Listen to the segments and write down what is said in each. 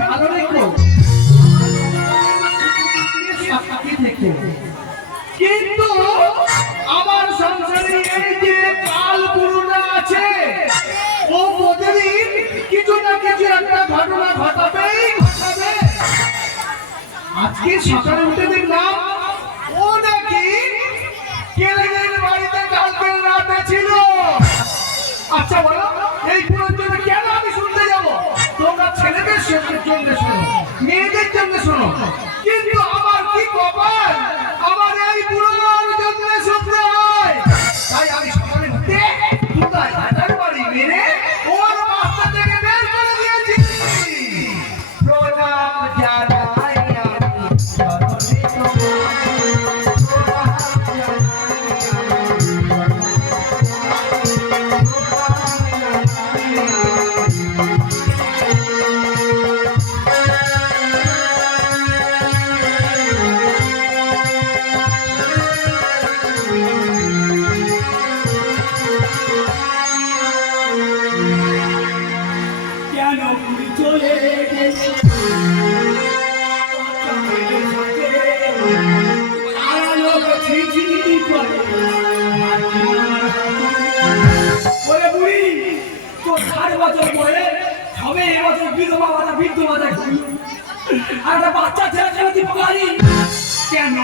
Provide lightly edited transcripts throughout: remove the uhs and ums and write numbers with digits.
ভালো রেখো কিন্তু আমার সংসারে এই যে কাল পুরুনা আছে ও প্রতিদিন কিছু না কিছু একটা ঘটনা ঘটাবেই ঘটাবে। আজকে সকালে উঠে দেখলাম ও নাকি কেলেনের বাড়িতে কালকে রাতে ছিল। আচ্ছা বলো এই পুরোর জন্য কেন আমি শুনতে যাবো? তোমরা ছেলেদের জন্য শোনো, মেয়েদের জন্য শোনো, কিন্তু আমার কি কপাল, আমার এই পুরোর জন্য শুনতে হয়। তাই আমি সকালে উঠে কোথায় হাজার বাড়ি মেরে ওর রাস্তা থেকে বের করে দিয়েছি। প্রণাম জানাই আমি চরণে একটা বাচ্চা ছেলে কেন দিব গাড়ি কেন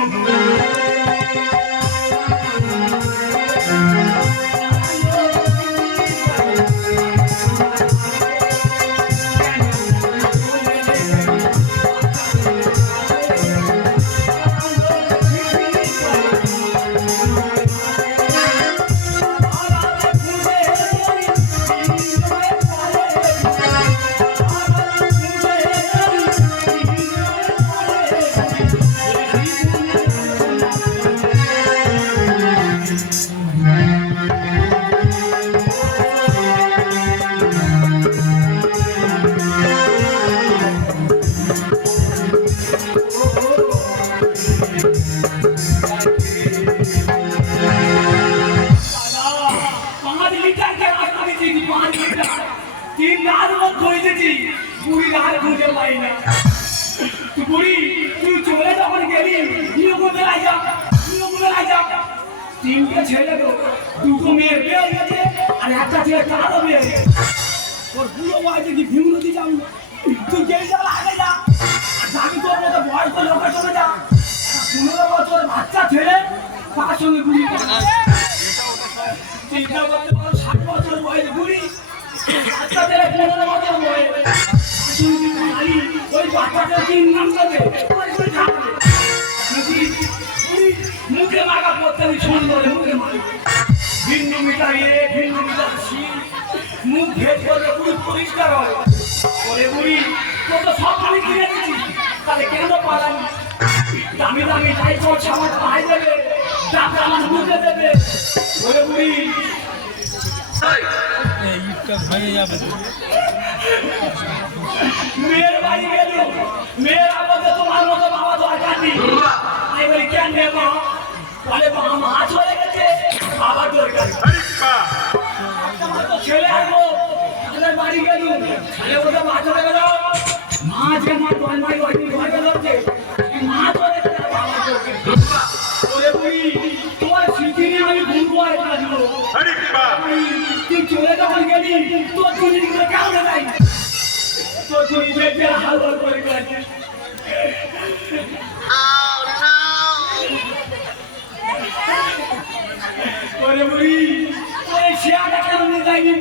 তিনটে ছেলে দুটো মেয়ের বিয়ে হয়ে গেছে আর একটা ছেলে কারো বিয়ে হয়ে গেছে। তোর বুড়ো বয়সে কি ভিমরতি যাবি? তুই যেই যাবো আগে যা, আমি তোর মতো বয়স্ক লোকের সঙ্গে যা। 15 বছর বাচ্চা ছেলে তার সঙ্গে বুড়ি চিন্তা করতে পারো, 60 বছর বয়সে বুড়ি বাচ্চা ছেলে 15 বছর বয়স ওই বাচ্চা ছেলে কি নাম করবে? মুখে মাখা করতে সুন্দর মুখে মাখা ভিন্ন মিটাইয়ে ভিন্ন মিটার মুখ ভেদ করলে পুরো পরিষ্কার হয়। ওরে বুড়ি তোর তো সব আমি কিনে দিচ্ছি, তাহলে কেন পালানি? দামি দামি যাই করছে আমার পায়ে দেবে, টাকা আমার মুখে দেবে। ওরে বুড়ি মেয়ের বাড়ি গেল, মেয়ের আমাকে তোমার মতো বাবা দরকার নেই। আমি বলি কেন নেবো? বলে বাবা মা চলে গেছে, বাবার দরকার। ছেলে আসবো বাড়ি গেল, ছেলে ওটা মা চলে গেল, মা যে মা তোমার মাই ধরছে, মা চলে গেছে বাবা দরকার। বলে বুড়ি তোমার স্মৃতি নিয়ে আমি ঘুরবো তুই চলে যখন গেলি তোর চুরিগুলো কেমন নাই? তোর চুরি দেখে হাল করে গেছে। ওরে বুড়ি ওই শেয়াটা কেন নিয়ে যায়নি?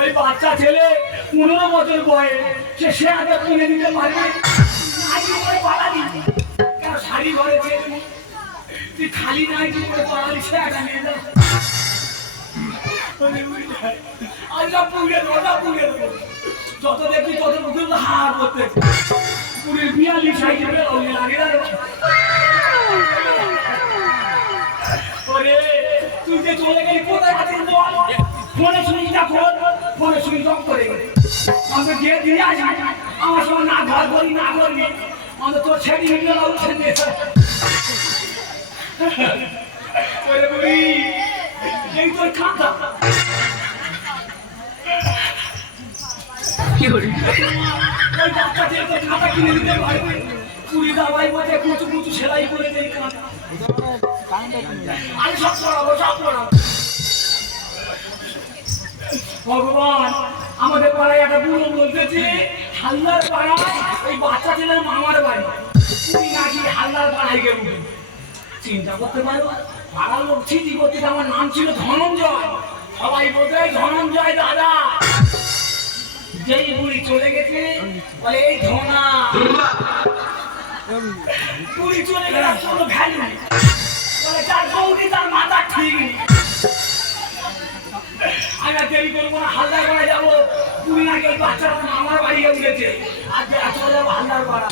ওই বাচ্চা ছেলে 15 বছর বয়স, সে শেয়াটা কিনে দিতে পারবে? পালানি কেন? শাড়ি ঘরেছে তুই খালি নাই কি করে পালালি? শেয়াটা নিয়ে যা। যত দেখি তত মুখে হা করতে পুরীর 42 সাইজে লাগে না। তুই যে চলে গেলি কোথায় আছিস বল? ফোনে শুনি যা ফোনে শুনি জম করে গেলে আমাকে গিয়ে দিয়ে আসি আমার সঙ্গে না ঘর করি না করবি আমাদের তোর ছেড়ে নিয়ে গেল ছেড়ে এই তোর খাতা ওই বাচ্চাদের তো খাতা কিনে দিতে পারবে কুড়ি দাবাই বসে কুচু কুচু সেলাই করে দেয় খাতা আমি সব পড়াবো ভগবান আমাদের পাড়ায় একটা বুড়ো বলতেছে হাল্লার পাড়ায় ওই বাচ্চা ছেলের মামার বাড়ি তুই নাকি হাল্লার পাড়ায় গেল চিন্তা করতে পারো পাড়ার লোক চিঠি করতে আমার নাম ছিল ধনঞ্জয় সবাই বলতে ধনঞ্জয় দাদা যেই বুড়ি চলে গেছে বলে এই ধনা বুড়ি চলে গেলে কোনো ভ্যালু নেই বলে যার বৌদি তার মাথা ঠিক নেই আমি আর দেরি করবো না হালদার পাড়া যাবো তুমি নাকি ওই বাচ্চারা মামার বাড়ি উঠেছে আর চলে যাবো হালদার পাড়া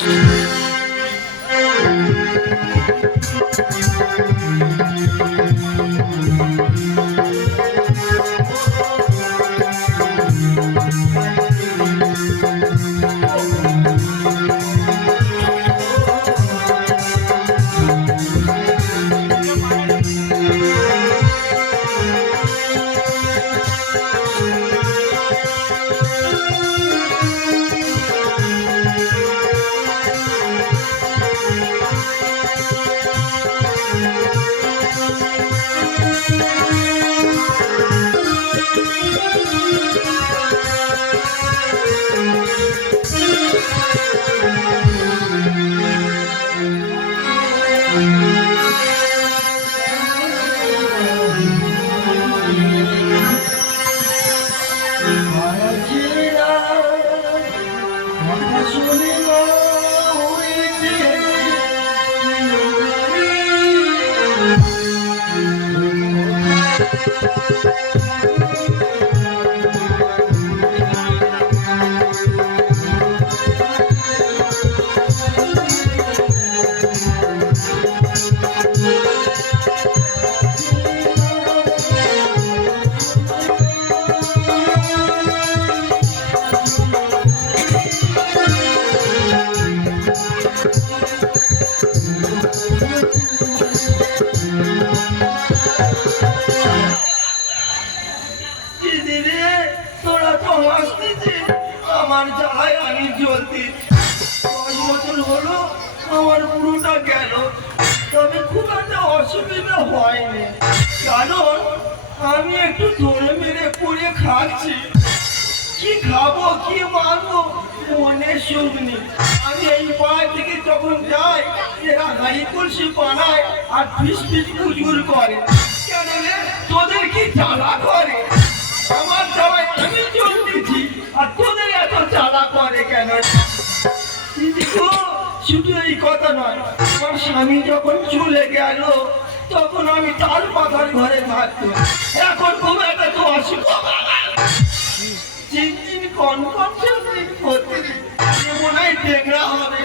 আমার জ্বালায় আমি জ্বলতি 10 বছর হলো আমার পুরোটা গেল তবে খুব একটা অসুবিধা হয়নি কারণ আমি একটু ধরে মেরে করে খাচ্ছি কি খাবো কি মারবো মনে সুখ নেই আমি এই পাড়া থেকে যখন যাই এরা হাড়ি কলসি বানায় আর ফিস ফিস উজুর করে কেন রে তোদের কি জ্বালা করে আমার জ্বালায় আমি চলতেছি আর তোদের এত জ্বালা করে কেন শুধু এই কথা নয় আমার স্বামী যখন চলে গেল তখন আমি তার পাতার ঘরে থাকতো এখন খুব একটা তো অসুবিধা চিনচিন কন করছে মনে হয় টেংরা হবে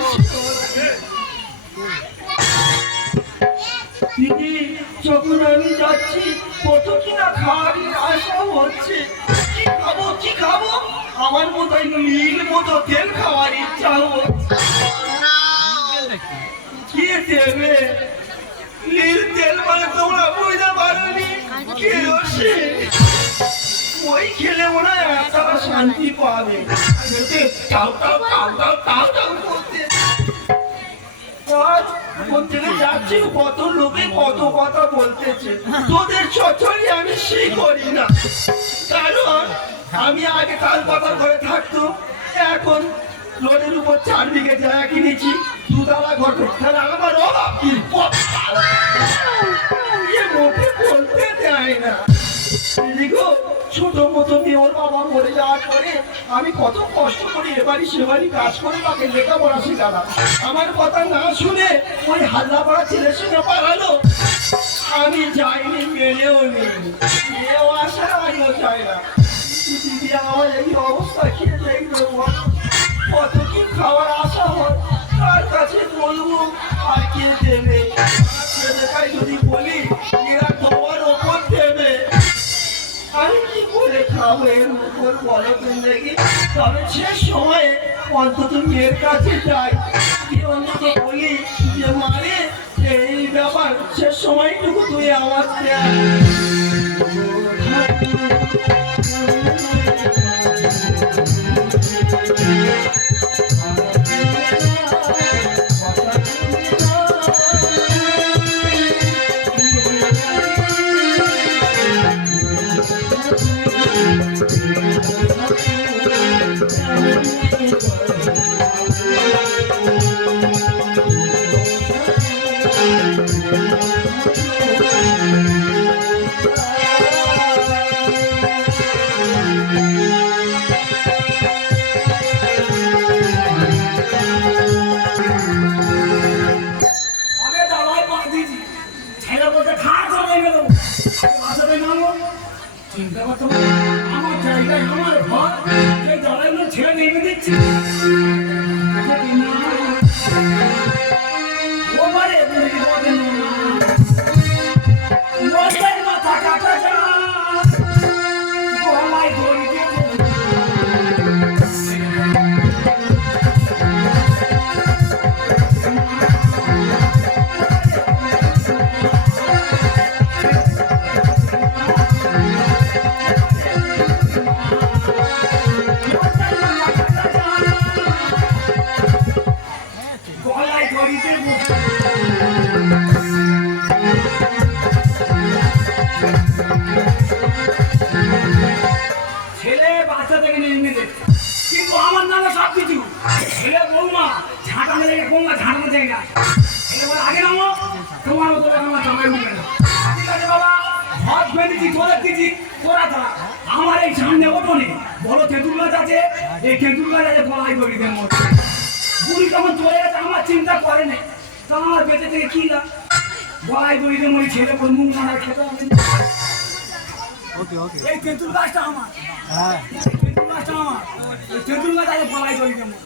দিদি যখন আমি যাচ্ছি কত কিনা খাওয়ারই আশা হচ্ছে কি খাবো আমার মতো নীল মতো তেল খাওয়ার ইচ্ছা হচ্ছে কি দেবে নীল তেল মানে তোমরা বুঝতে পারোনি কেরোসিন ওই খেলে মনে হয় একটা শান্তি পাবে টাও টাও টাও টাও টাও টাও করতে যাচ্ছি কত লোকে কত কথা বলতেছে তোদের চচড়ি আমি সেই করি না কারণ আমি আগে কাল পাতার ঘরে থাকতো এখন রোডের উপর 4 বিঘে জায়গা কিনেছি 2 তলা ঘর তাহলে আমার অভাব কি মুখে বলতে দেয় না ছোট মতো মেয়ে ওর বাবা মরে যাওয়ার পরে আমি কত কষ্ট করি এবারই সেবারই কাজ করে তাকে লেখাপড়া শেখালাম আমার কথা না শুনে ওই হাল্লা পড়া ছেলের সঙ্গে পালালো আমি যাইনি মেনেও নেই মেয়েও আসে আমিও চাই না দিদি আমার এই অবস্থা খেয়ে দেখবে কত কি খাওয়ার আশা হয় কার কাছে বলবো আর কে দেবে ছেলেটাই যদি বলি এরা তোমার ওপর দেবে আমি কি করে খাবো এর উপর বলো তুমি দেখি তবে শেষ সময়ে অন্তত মেয়ের কাছে যাই অন্তত বলি যে মানে এই ব্যাপার, শেষ সময়টুকু তুই আমার দেখ। আমি দাওয়াই পা দিয়েছি ছেলে বলতে খাওয়া চলে গেল বাসাতে নামো চিন্তা করতে হবে, আমার জায়গায় আমার ঘর সেই দাওয়াইগুলো ছেলে নেমে দিচ্ছি ওবারে মাথা কাটা যা গলায় দড়ি দিয়ে গলায় দড়ি দিয়ে ছেলে বাচ্চা থেকে নেমে দেখছে কিন্তু আমার নামে সব কিছু ছেলে বৌমা ঝাঁটা মেলে বৌমা ঝাঁটানো যায় না ছেলে বলে আগে নামো তোমার মতো আমার জামাই উঠবে না ঠিক আছে বাবা হাত বেঁধেছি তোদের দিচ্ছি তোরা থাক আমার এই সামনে ওঠোনে বড় তেঁতুল গাছ আছে এই তেঁতুল গাছ আছে গলায় দড়ি দেন মতো বুড়ি তখন চলে গেছে আমার চিন্তা করে নেই তা আমার বেঁচে থেকে কি লাভ গলায় দড়ি দিয়ে মরি ছেলে করে মুখ মারা খেতে হবে না। এই তেঁতুল গাছটা আমার তেঁতুল গাছটা আমার এই তেঁতুল গাছ আগে গলায় দড়ি দেবো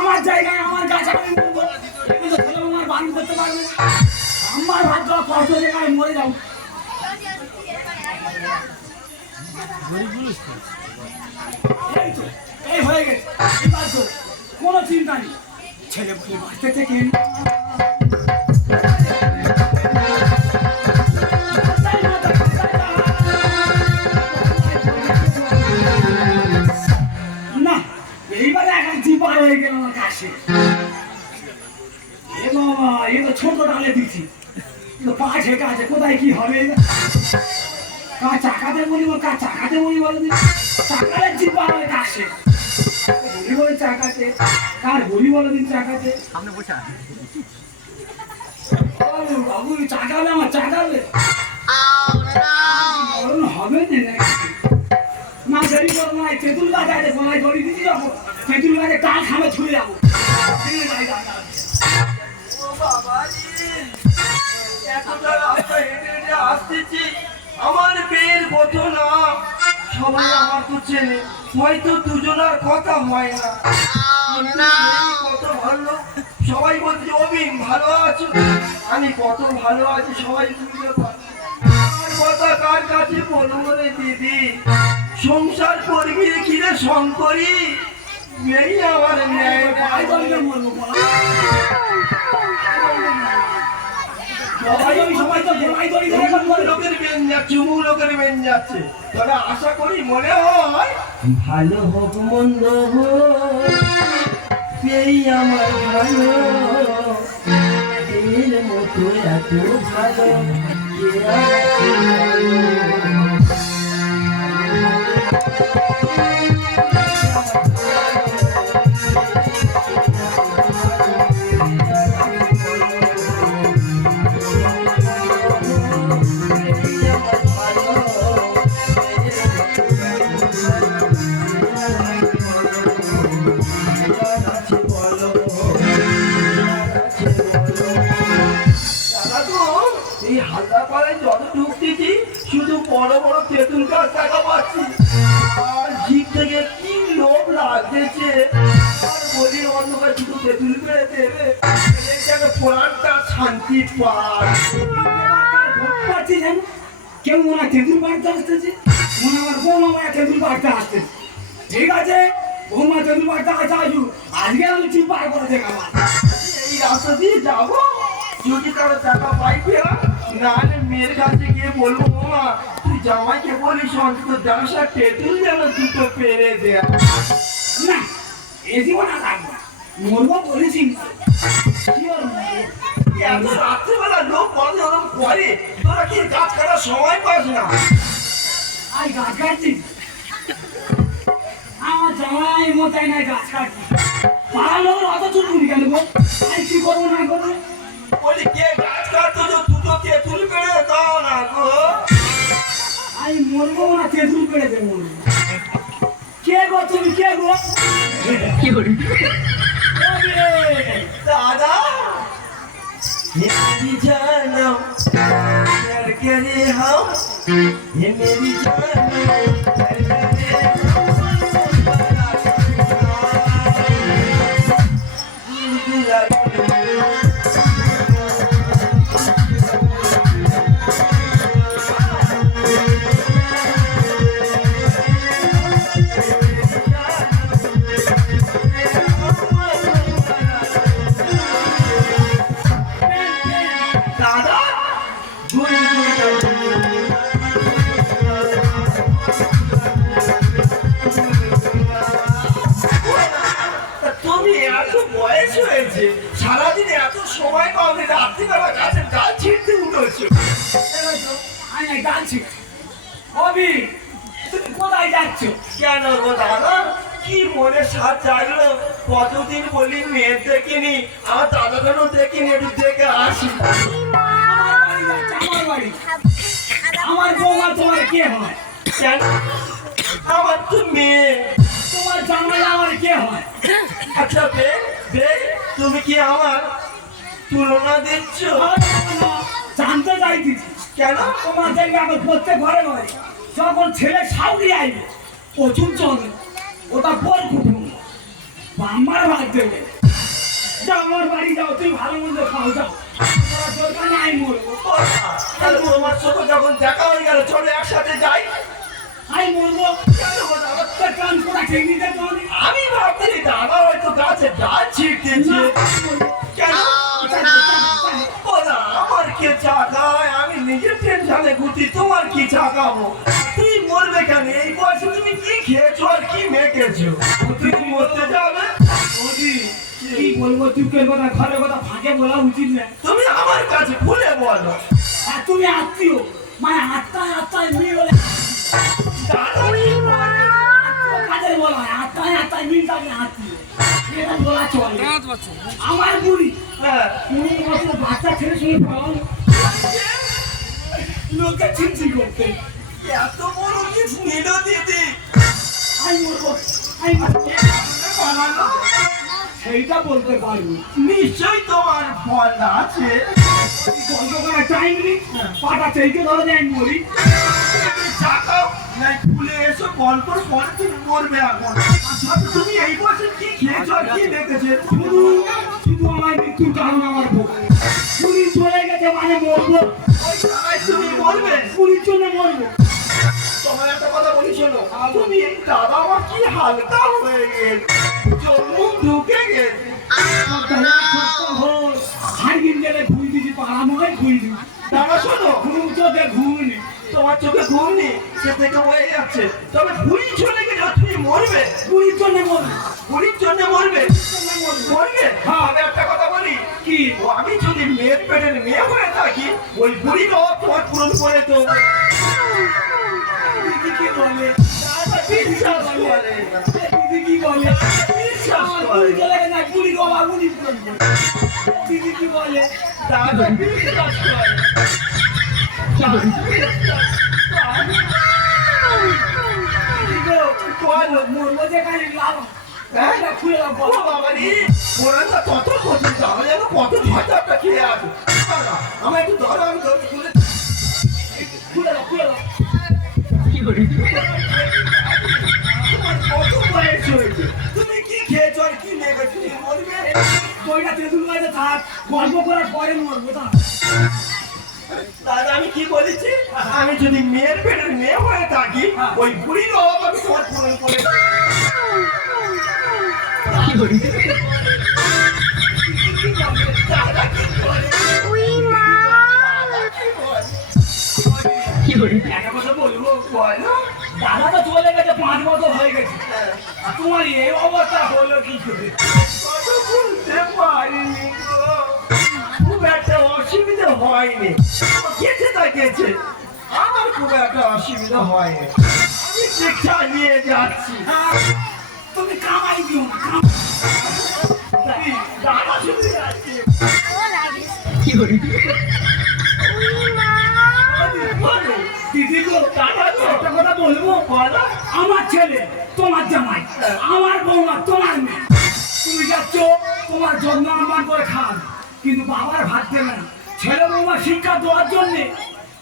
আমার জায়গায় আমার গাছ আমি মরবো কিন্তু ছেলে আমার বাড়ি করতে পারবে না। আমার ভাগ্য কষ্ট জায়গায় মরে যাবো এই তো এই হয়ে গেছে এবার তো কোনো চিন্তা নেই ছেলে বলে বাঁচতে থেকে না এইবারে এখন জিপা হয়ে গেল আমার কাছে এ বাবা এ তো ছোট ডালে দিচ্ছি পা ছেঁকা আছে কোথায় কি হবে কার চাকাতে বলিব কার চাকাতে বলি বলে চাকালে জিপা হয়ে কাছে বলি বলে চাকাতে কার বলি বলে দিন চাকাতে সামনে বসে বাবু চাকাবে আমার চাকাবে হবে না দেরি করো না তেঁতুল গাছ আছে গলায় দড়ি দিতে যাবো তেঁতুল গাছে টাল খামে ছুড়ে যাবো এতটা রাস্তা হেঁটে হেঁটে আসতেছি, আমার পেয়ের বোঝো না, সবাই আমার তো চেনে, হয়তো দুজনার কথা হয় না, কিন্তু এই কত ভালো, সবাই বলছে অবিন ভালো আছো, আমি কত ভালো আছি সবাই বুঝতে পারে। আমার কথা কার কাছে বলবো রে দিদি, সংসার করবি কিরে শঙ্করী, এই আমার ন্যায় পায়ে দড়ি মরবো সবাই তো গলায় দড়ি ধরে লোকের বেন যাচ্ছে, চুমু লোকের বেন যাচ্ছে, তবে আশা করি মনে হয় ভালো হোক মন্দ হোক এই আমার ভালো, এর মতো এত ভালো কে আছে ভালো? এই হালকা পাড়ায় যত ঢুকতেছি শুধু বড় বড় তেঁতুল গাছ দেখা পাচ্ছি, আর জিভ থেকে কি লোভ লাগতেছে, আর বলি অন্ধকার শুধু তেঁতুল পেয়ে দেবে, প্রাণটা শান্তি পায়। পাচ্ছি জানো কেউ মনে হয় তেঁতুল পাড়তে আসতেছে, মনে আমার বৌমা মায়া তেঁতুল পাড়তে আসতেছে, ঠিক আছে বৌমা তেঁতুল পাড়তে আসা আসু আজকে আমি ঠিক পার করে দেখাবো। এই রাস্তা দিয়ে যাবো, যদি কারো টাকা পাই পেলাম, নাহলে মেয়ের কাছে গিয়ে বলবো মা তুই জামাইকে বলিস অন্তত ব্যবসা তেঁতুল যেন দুটো পেরে দেয়া। না এ জীবন আর লাগবে না, মরবো বলেছি এত রাত্রিবেলা লোক কত ওরকম করে, তোরা কি গাছ কাটার সময় পাস না? আই গাছ কাটছি, আমার জামাই মোটাই নাই গাছ কাটছি, পাড়ালো অত চুলকুনি কেন গো? আই কি করবো না করবো? বলি কে গাছ কাটতো যে দুটো তেঁতুল পেরে দাও না গো? আই মরবো না, তেঁতুল পেড়ে দেবো না। কে গো তুমি, কে গো? दादा ये मेरी जानम प्यार करे हम, ये मेरी जानम प्यार करे दादा তুমি এত বয়স হয়েছে, সারাদিন এত সময় পাওনি, রাত্রিবেলা গাছের ডাল ছিঁড়তে উঠেছো। আমি গাছি অবি, তুমি কোথায় যাচ্ছ? কেন গো দাদা, কি মনে সাথ জাগলো? কতদিন বলি মেয়ে দেখিনি, আমার দাদা কেন দেখিনি, একটু দেখে আসি। আমার বাড়ি যাচ্ছে, আমার বাড়ি। আমার বৌমা তোমার কে হয়? কেন? আমার তো মেয়ে। তোমার জামাই আমার কে হয়? আচ্ছা বে বে, তুমি কি আমার তুলনা দিচ্ছ? জানতে চাইতেছি কেন? তোমার দেখবে আমার প্রত্যেক ঘরে ঘরে যখন ছেলে সাউরি আইবে প্রচুর চলে, ওটা বল কুটুম আমার ভাগ দেবে। যাও আমার বাড়ি যাও, তুমি ভালো মন্দ খাও, যাও। তোমার দরকার নেই, আমি মরবো, তাহলে তোমার সাথে যখন দেখা হয়ে গেল, চলো একসাথে যাই। আমি মরবো। কেন গো দাদা? তোর কান পোড়া ঠিক নিতে পারি? আমি ভাবছি দাদা হয়তো গাছের ডাল ছিঁড়তেছে। কেন? ওরা আমার কে চাকায়, আমি নিজের টেনশনে ঘুরছি, তোমার কি চাকাবো? তুই মরবে কেন? এই বয়সে তুমি কি খেয়েছো আর কি মেখেছো? তুমি মরতে যাবে? ওদি, কি বলবো, চুপের কথা ঘরের কথা ফাঁকে বলা উচিত না। তুমি আমার কাছে খুলে বলো। আর তুমি আত্মীয়, মানে আত্মায় আত্মায় মিল বলে দাদা কি বলে? কাদের বলা হয়, আত্মায় আত্মায় মিল থাকে আত্মীয়, এটা বলা চলে। আমার বুড়ি হ্যাঁ, 19 বছর বাচ্চা ছেলে সঙ্গে পালন লোকে চিনচি করতে। এত বড় কিছু নিল দিদি। আমি মরবো, আমি মরবো। বানানো সেইটা বলতে পারবো। নিশ্চয়ই তোমার ফল আছে। গল্প করার টাইম নেই, পাটা চেইকে ধরে যায়, আমি মরি। চাকাও নাই, খুলে এসো, গল্পর পরে তুমি মরবে এখন। আচ্ছা, তুমি এই বছর কি খেয়েছো আর কি দেখেছো? শুধু শুধু আমার মৃত্যুর কারণ আমার বউ। পুলিশ চলে গেছে মানে মরবো, ওই জায়গায় তুমি মরবে। পুলিশ জন্য মরবো। তোমার একটা কথা বলি শোনো, তুমি এই দাদা আমার কি হালকা হয়ে গেল, জন্ম ঢুকে গেছে। হারগিন গেলে ঘুই দিছি, পাড়া মনে ঘুই দিছি। দাদা শোনো, ঘুম চোখে ঘুম নেই। তোমার চোখে ঘুম নেই, সে থেকে হয়ে যাচ্ছে, তবে ভুঁড়ি চলে গেলে তুমি মরবে। পুলিশ জন্য মরবো, ভুঁড়ির জন্য মরবে। মরবে? হ্যাঁ। আমি একটা কথা বলি, কি ও আমি যদি মেয়ের পেটের মেয়ে হয়ে থাকি, ওই বুড়ির অভাব তোমার পূরণ করে দেবো। দিদি কি বলে? দাদা বিশ্বাস করে না। দিদি কি বলে? বিশ্বাস আমার করে পুলিশ না। চলে গেছে, পুলিশ গলা পুলিশ করবো। দিদি কি বলে? দাদা বিশ্বাস করে না। দিদি গো, মরবো যেখানে লাভ, এটা খুলে দাও ও গলা। বাবা রে, ওরা কত পর্যন্ত আমার যেন কত ভাতাটা খেয়ে আছে। দাদা, আমার একটু ধরো, আমি ধরে খুলে খুলে দাও, খুলে দাও। তোমার কত বয়স হয়েছে, তুমি কি খেয়েছো আর কি মেখেছো, তুমি বলবে? বইটা তেঁতুল গাছে থাক, গল্প করার পরে মরবো তা। দাদা আমি কি বলেছি, আমি যদি মেয়ের পেটের মেয়ে হয়ে থাকি, ওই বুড়ির অভাব আমি তোমার পূরণ করে দেবো। দাদা কি করে? একটা কথা বলবো, দাদা তো চলে গেছে 5 বছর হয়ে গেছে, আর তোমার এই অবস্থা হলো কি করে? কথা বলতে পারিনি গো। খুব একটা অসুবিধা হয়নি, গেছে তা গেছে, আমার খুব একটা অসুবিধা হয়নি, আমি ঠিক চালিয়ে যাচ্ছি। তুমি কামাই দিও না, দাদা শুনে যাচ্ছে। বলো, দিদি গো, দাদা তো একটা কথা বলবো, বলো। আমার ছেলে তোমার জামাই, আমার বৌমা তোমার মেয়ে, তুমি যাচ্ছ তোমার যত্ন আহ্বান করে খান, কিন্তু বাবার ভাত দেবে না। ছেলে বৌমা শিক্ষা দেওয়ার জন্যে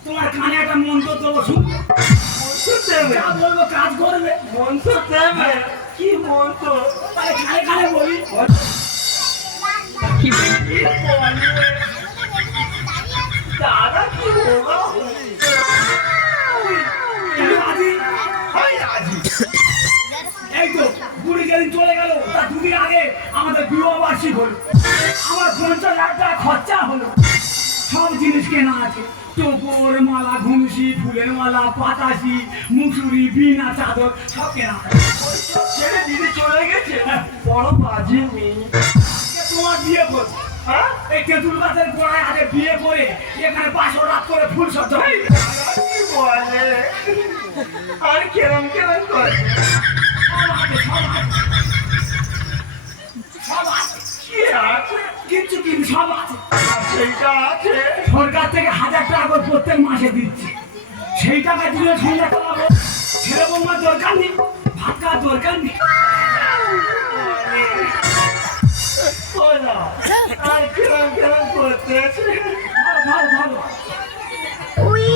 তোমার কানে একটা মন্ত্র দেবো, শুনবে, মন্ত্র দেবে? যা বলবো কাজ করবে। মন্ত্র দেবে? কি মন্ত্র? তাই কানে কানে বলি, কি বলে? দাদা কি বলো? তুমি রাজি? হয় রাজি। এই তো বুড়ি যেদিন চলে গেল তার 2 দিন আগে আমাদের বিবাহ বার্ষিক হলো, আমার 50,000 টাকা খরচা হলো, সব জিনিস কেনা আছে, টোপর মালা, ঘুমসি, ফুলের মালা, পাতাসি, মুসুরি, বিনা, চাদর সব কেনা আছে। ছেলে দিদি চলে গেছে, বড় বাজে মেয়ে। তোমার বিয়ে করছে, হ্যাঁ? এই তেঁতুল গাছের গোড়ায় আগে বিয়ে করে এখানে 500 রাত করে ফুল সজ্জ হয়। কি বলে? আর কেরম কেরম করে? সব আছে, সব আছে, সব আছে, কি আছে? কিচ্ছু কিন্তু সব আছে। সেইটা আছে। সরকার থেকে 1000 টাকা করে প্রত্যেক মাসে দিচ্ছে, সেই টাকা দিলে সন্ধ্যা চালাবো, ছেলে বৌমার দরকার নেই, ভাত খাওয়ার দরকার নেই। বলো, আর কেরম কেরম করতেছে? ভালো ভালো ভালো। উই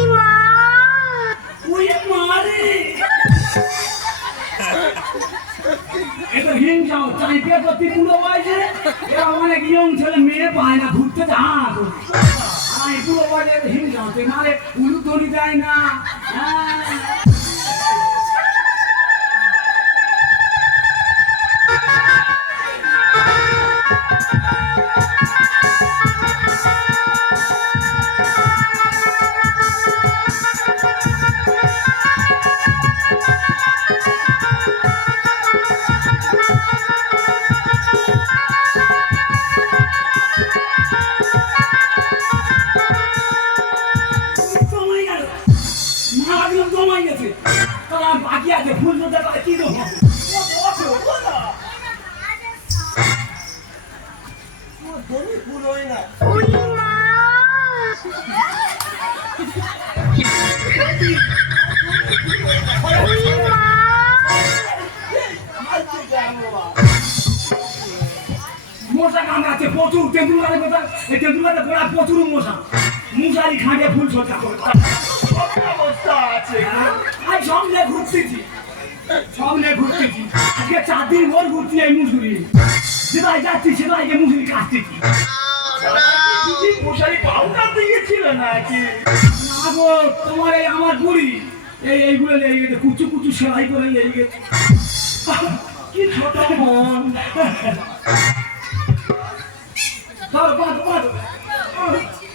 মারে, এটা হিংসাও চাইপে করতে পুরো বয়সে, এরা অনেক ইয়ং ছেলে মেয়ে পায় না, ঘুরতে হ্যাঁ আর পুরো বয়সে হিংসা হচ্ছে, নাহলে উলুধ্বনি দেয় না। হ্যাঁ কমাই গেল, মারা দিলাম কমাই গেছে, কারণ বাকি আছে ফুল মধ্যে কি দেবো? তুমি পুরোই না। মশা কামড়াচ্ছে প্রচুর, তেঁতুল গাছের কথা, এই তেঁতুল গাছের গোড়া প্রচুর মশা, মশারি খাঁটে ফুল সজ্জা করে। সব অবস্থা আছে। আমি সব নিয়ে ঘুরতেছি, সব নিয়ে ঘুরতেছি, আজকে 4 দিন ভোর ঘুরছি এই মুসুরি, সেটাই যাচ্ছি সেটাই গিয়ে মুসুরি কাটতেছি। দিদি মশারি পাউডার দিয়েছিল নাকি? না গো, তোমার এই আমার বুড়ি এইগুলো লেগে গেছে, কুচু কুচু সেলাই করে লেগে গেছে। কি ছোট মন। ধরো, বাঁধো, বাঁধো।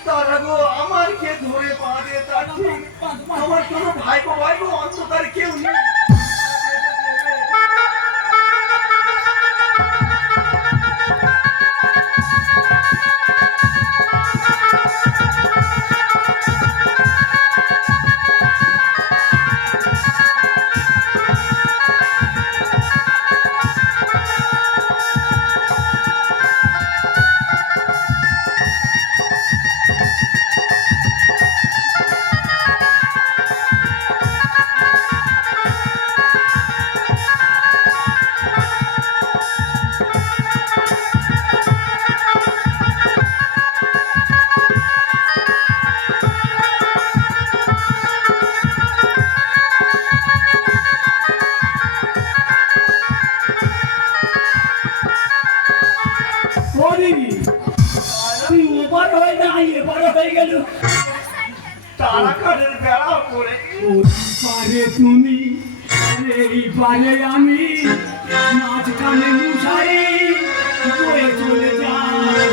তারা গো, আমার কে ধরে পা দিয়ে তার ঠিক আমার কোনো ভাইগো অন্ততার কেউ নেই। তুই ওপার হয়ে না এপার হয়ে গেল। তারাকারের বেড়া পড়ে পারে তুমি এই পারে আমি, মাঝখানে মুশারি বয়ে চলে যাই।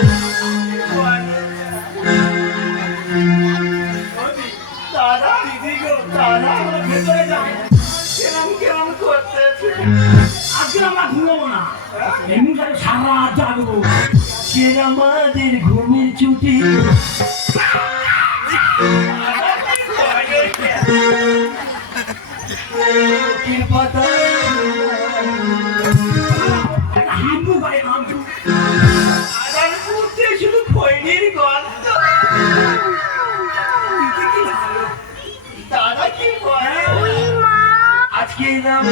দাদা দিদি গো দাদা ভেতরে যাও কেমন কেমন করতেছে আজকে আমরা ঘুমাবো না এমনি যাবে সারা রাত জাগবো কে আমাদের ঘুমের ছুটি পাতা হাম্বু ভাই হাম্বু আদার মধ্যে শুধু খৈনির গন্ধ দাদা কি করে আজকে এলাম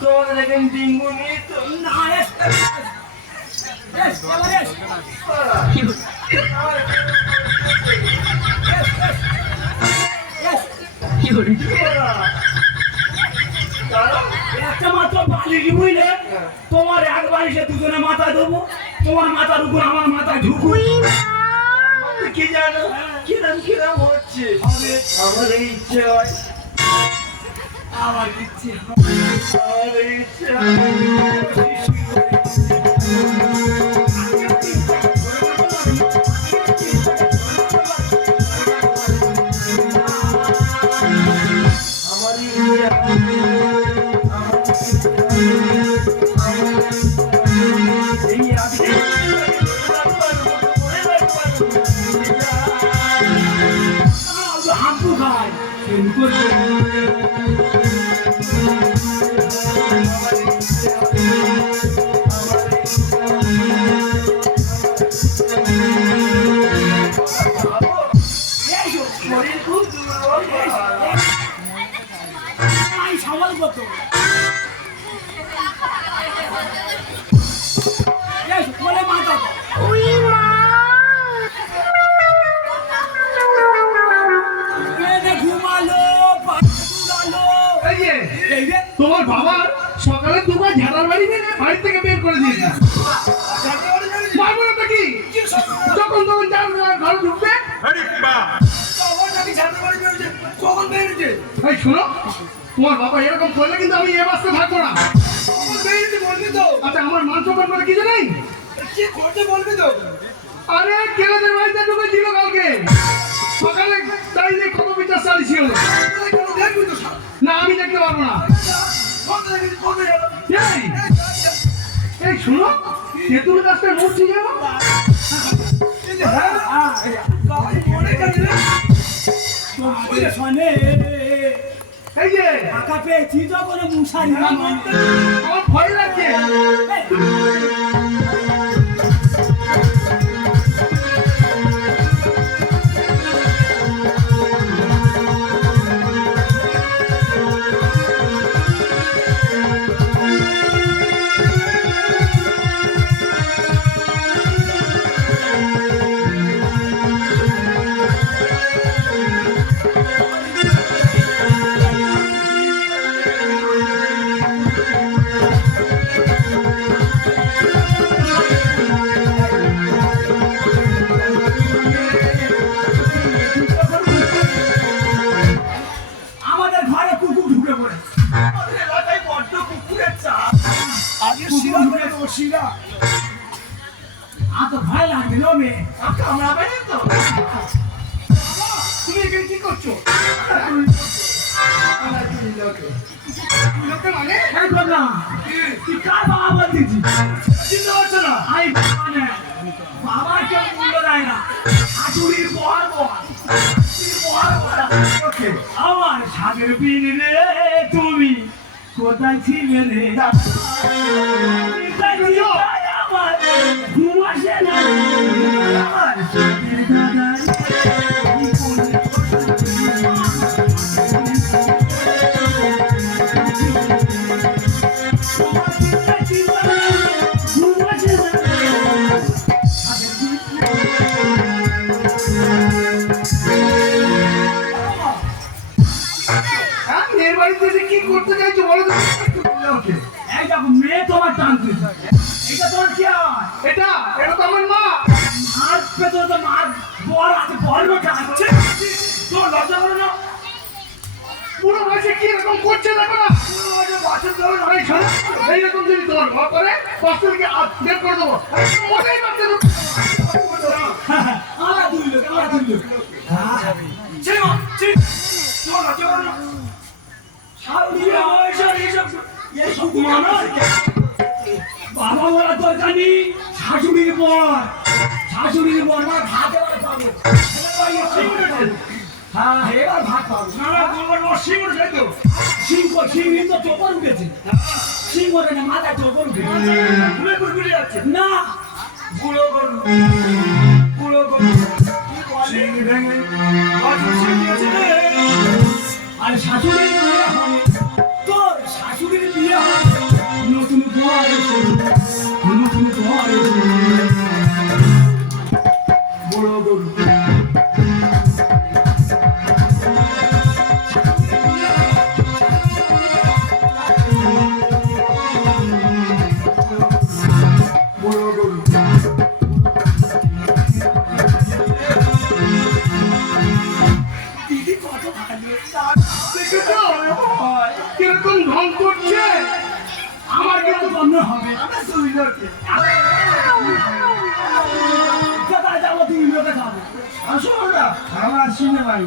তোমাদের এখানে ডিঙ্গু নেই তো না একটা মাত্র বালিকি বুঝলে তোমার একবার এসে দুজনে মাথা দেবো তোমার মাথার উপর আমার মাথায় ঢুকুই কি জানো কিরম কিরম হচ্ছে আমার এই ইচ্ছে হয় আমার ইচ্ছে আমার এই ইচ্ছে আমার এই আজকে হাম্পু খায় শরীর খুব দুর্বল সওয়াল কত বলে মাথা ঘুমালো এই যে তোমার বাবা সকালে দুবার ঝাড়ার বাড়ি মেরে বাড়ি থেকে বের করে দিয়েছে পারবো না কি যখন তখন ঘরে ঢুকবে কখন বেরিয়েছে এই শোনো তোমার বাবা এরকম করলে কিন্তু আমি এ বাসে থাকবো না কখন বেরিয়েছে বলবি তো আচ্ছা আমার মান সম্মান করে কিছু নেই কি করতে বলবি তো আরে কেলাদের বাড়িতে ঢুকেছিল কালকে সকালে তাই যে কত বিচার চালিয়েছিল দেখবি তো না আমি দেখতে পারবো না এই, এই শোনো তেঁতুল গাছটা মরছি যেন এই যে টাকা পেয়েছি যখন মশারি আমার ভয় লাগছে আমাদের ঘরে কুকুর ঢুকে পড়ে এলাকায় বড্ড কুকুরের চাপ আগে শিরা করে দেবো শিরা তো ভয় লাগবে লো মেয়ে কামড়াবে না তো তুমি এখানে কি করছো লোকে মানে এই করলাম তুই কার বাবা বলতেছি চিন্তা হচ্ছে না আই মানে বাবা কেউ মূল্য দেয় না হাতুড়ির বর বর আমার সাদের পিন রে তুমি কোথায় ছিলে রে কষ্টকে বের করে দেবো মনেই পাচ্ছে না। আমরা দুই লোক বাবা বলার দরকার নেই, শাশুড়ির পর না ভাত এবার পাবো। হ্যাঁ এবার ভাত পাবো। সিংহ তো চোপর উঠেছে, সিংহ না মাথায় চোপর উঠেছে না বুড়ো গরু সিং ভেঙে আর শাশুড়ির বিয়ে হবে, তোর শাশুড়ির বিয়ে হবে নতুন দুয়ারে বুড়ো গরু দিদি কত ভালো। দেখেছো কিরকম ঢং করছে। আমার কিন্তু বন্ধ হবে। কোথায় যাবো তুমি লোকে যাবো? আসো না আমার সিনেমায়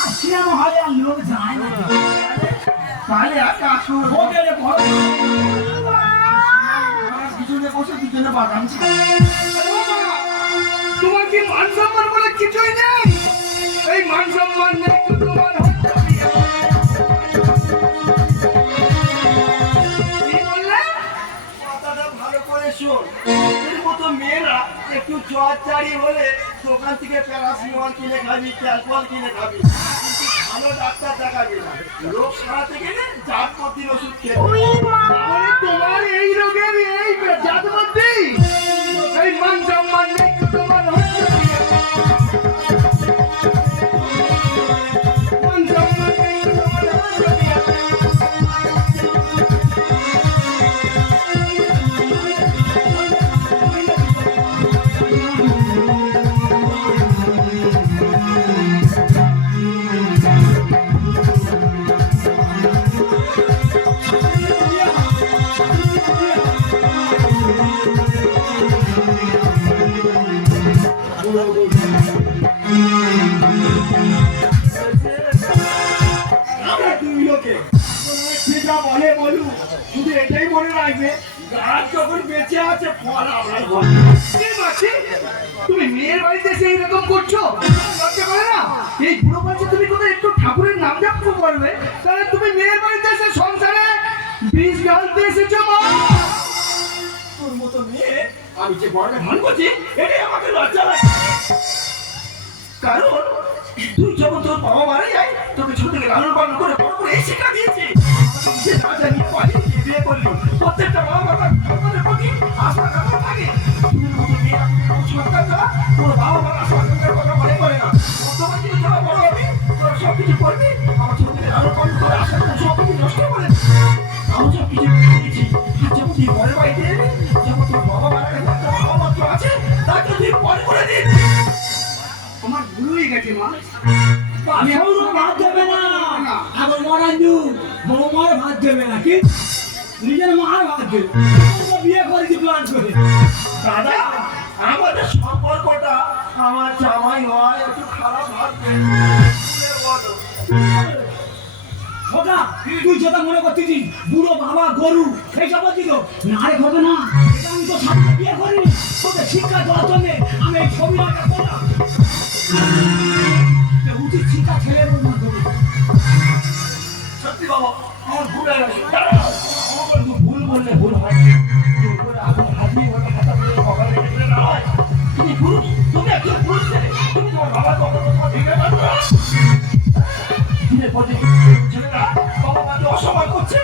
আর সিনেমা হলে আর লোক যায় না। তাহলে আর আসো হোটেলে বড় পিছনে বসে পিছনে বাগানছি। তোমার কি মান সম্মান বলে কিছুই নেই? এই মান সম্মান নেই তো তোমার হচ্ছে বিয়ে। কি বললে? কথাটা ভালো করে শোন। এর মতো মেয়েরা একটু চুয়াচারি হলে দোকান থেকে প্যারাসিটামল কিনে খাবি, ক্যালপল কিনে খাবি, কিন্তু ভালো ডাক্তার দেখাবি না। রোগ সারাতে গেলে জাত পত্তির ওষুধ খেতে হবে। তাহলে তোমার এই রোগের এই জাতবদ্ধি, এই মান সম্মান নেই তো তোমার হচ্ছে বিয়ে। মান সম্মান নেই তো তোমার হচ্ছে বিয়ে। আমরা দুই লোকে যেটা বলে বলুক, শুধু এটাই মনে রাখবে, গাছ যখন বেঁচে আছে ফল আমরা ঘরে। কি মাছি? তুমি মেয়ের বাড়িতে এসে এইরকম করছো? লজ্জা করে না? এই বুড়ো বয়সে তুমি কোথায় একটু ঠাকুরের নাম জপ করবে? তাহলে তুমি মেয়ের বাড়িতে এসে সংসারে বীজ ঢালতে এসেছো মা। তোর মতো মেয়ে আমি যে বড়টা ধান করছি, এটাই আমাকে লজ্জা লাগে। কারণ তুই যখন তোর বাবা মারা যায়, তোকে ছোট থেকে লালন পালন করে বড় করে এই শিক্ষা দিয়েছে যে না জানি পালিয়ে গিয়ে বিয়ে করলি। প্রত্যেকটা বাবা মারা আমাদের প্রতি আশা কামনা থাকে। তুই মতো মেয়ে সরকার ছাড়া তোর বাবা মারা সরকারের কথা মনে করে না। তোমার যদি তোরা বড় হবে, তোরা সব কিছু করবি, আমার ছোট থেকে লালন পালন করে আশা করে সব কিছু নষ্ট করে দিবি। আমি সব কিছু দিয়েছি। আর যখন তুই পরের বাড়িতে এলি, যখন তোর বাবা মারা গেছে, তোর বাবা মাত্র আছে, তাকে তুই পরে করে দিবি। আমার ভুল হয়ে গেছে মা। আমি এখনো ভাত দেবে না, এখন মরাঞ্জু বড় মার ভাত দেবে না, কি নিজের মার ভাত দেবে। বিয়ে করেছি প্ল্যান করে। দাদা, আমাদের সম্পর্কটা আমার জামাই হয় একটু খারাপ ভাববে। বলো খোকা, তুই যেটা মনে করতেছিস বুড়ো বাবা গরু এইসব বলছিস না রে হবে না। এটা আমি তো সাথে বিয়ে করিনি, তোকে শিক্ষা দেওয়ার জন্য আমি এই ছবি আঁকা করলাম। উচিত শিক্ষা ছেলের মাধ্যমে। সত্যি বাবা, আমার ভুল হয়ে গেছে। দাঁড়াও, আমার তো ভুল বললে ভুল হয়। জোর করে আগুন হাত দিয়ে ওটা হাতা করে বাবা রেখে দিলে না হয়। তুমি পুরুষ, তুমি একজন পুরুষ ছেলে, তুমি তোমার বাবা কখনো তোমার ভেঙে পারবে না। দিনের পর দিন ছেলেরা বাবা মাকে অসম্মান করছে।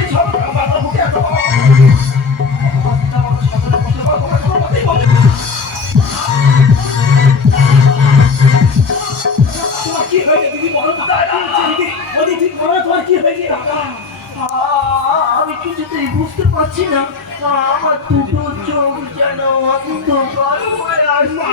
এই সব বাবার মুখে এত বাবা তোমার কি হয়েছে দিদি বলো না। ওদি ঠিক বলো তোমার কি হয়েছে। আমি কিছুতেই বুঝতে পারছি না। আমার দুটো চোখ যেন অন্ধকার হয়ে আসছে।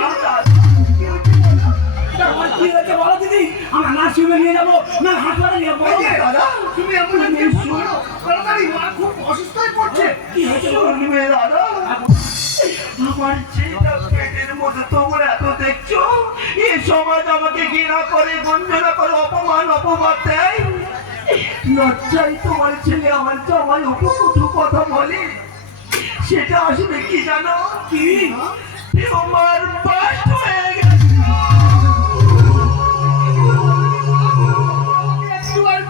আমার কি হয়েছে বলো দিদি, আমরা নার্সিংহোমে নিয়ে যাবো না হাসপাতালে নিয়ে যাবো? এই যে, দাদা তুমি অ্যাম্বুলেন্সকে ফোন করো, তাড়াতাড়ি, মা খুব অসুস্থ হয়ে পড়ছে। কি হয়েছে? শুনবে দাদা, আমার ছেলেটা পেটের মধ্যে তোমরা এত দেখছো, এ সমাজ আমাকে ঘৃণা করে, বঞ্চনা করে, অপমান দেয়। লজ্জায় তোমার ছেলে আমার জামাই উপকথু কথা বলে। সেটা আসলে কি জানো? কি? তোমার বাস্ট হয়ে গেছে। একটু আর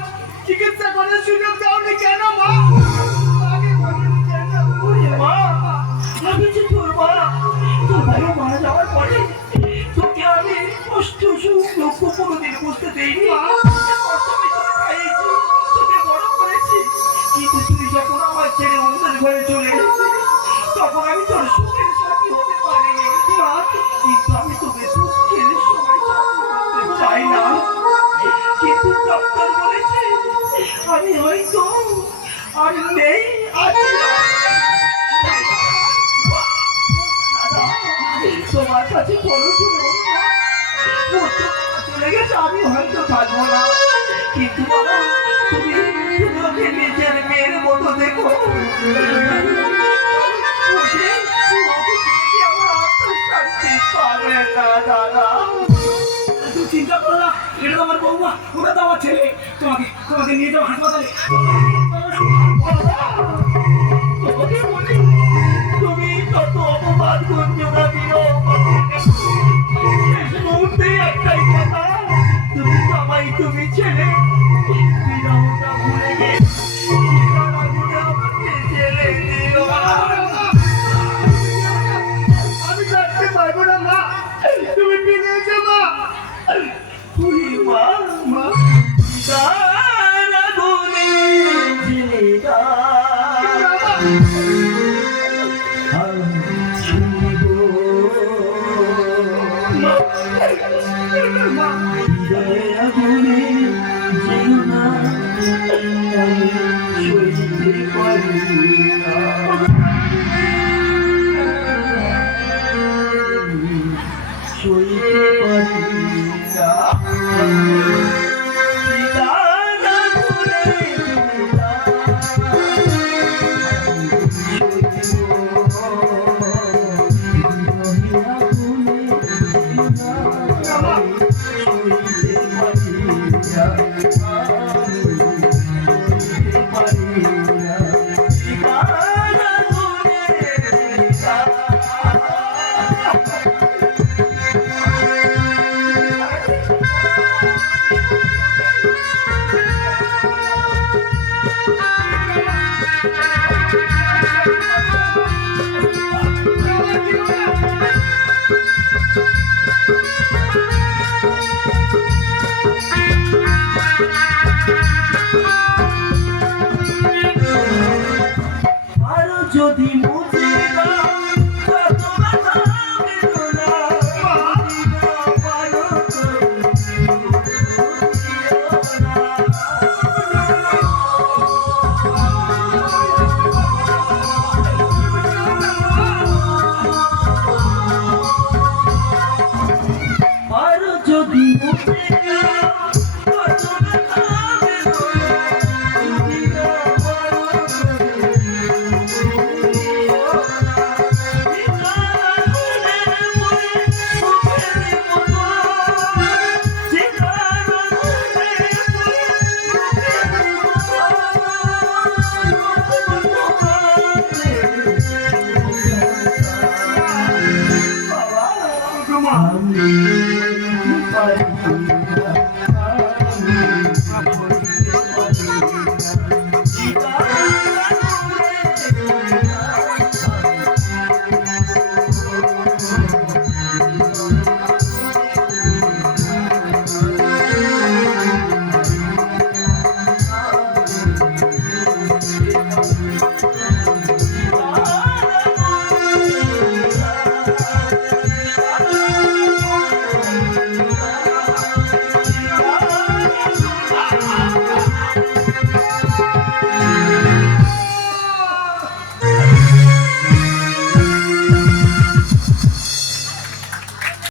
চিকিৎসা করার সুযোগ দাওনি কেন মা? আগে বলনি কেন? ওরে মা, আমি যে তোর মা, তোর ভাইও মারা যাওয়ার পরে তোকে আমি কষ্ট সুখ দুঃখ কোনোদিন বুঝতে দেইনি। কষ্ট আমি তোকে খাইয়েছি, তোকে বড় করেছি, কিন্তু তুই যখন আমার ছেড়ে অন্যের ঘরে চলে গেছিস, তখন আমি তোর সুখের সাথী হতে পারিনি মা। কিন্তু আমি তোকে দুঃখের সময় সাথী হতে চাই না। কিন্তু ডক্টর বলেছে আমি হয়তো আর নেই, আছি না। তোমার কাছে বলো চলে গেছে, আমি হয়তো থাকবো না, কিন্তু বাবা তুমি ওকে নিজের মেয়ের মতো দেখো। ওকে দেখে আমার আত্মশান্তি পাবে না দাদা। তুই চিন্তা করো না, এটা তো আমার বৌমা, ওটা তো আমার ছেলে। তোমাকে নিয়ে যাবো হাসপাতালে। তোমাকে বলি, তুমি যত অপবাদ গঞ্জনা দিও, শেষ মুহূর্তে একটাই কথা, তুমি জামাই, তুমি ছেলে, বিরামটা ভুলে গিয়ে সীতার আগুনে আমাকে ছেড়ে দিও। আমি থাকতে পারবো না মা, তুমি ফিরে এসো মা। তুই মা, মা, সীতার আগুনে ছেড়ে যদি মুছে দাও তত ব্যথা বেদনা, পারো যদি মুছে দাও তত ব্যথা বেদনা।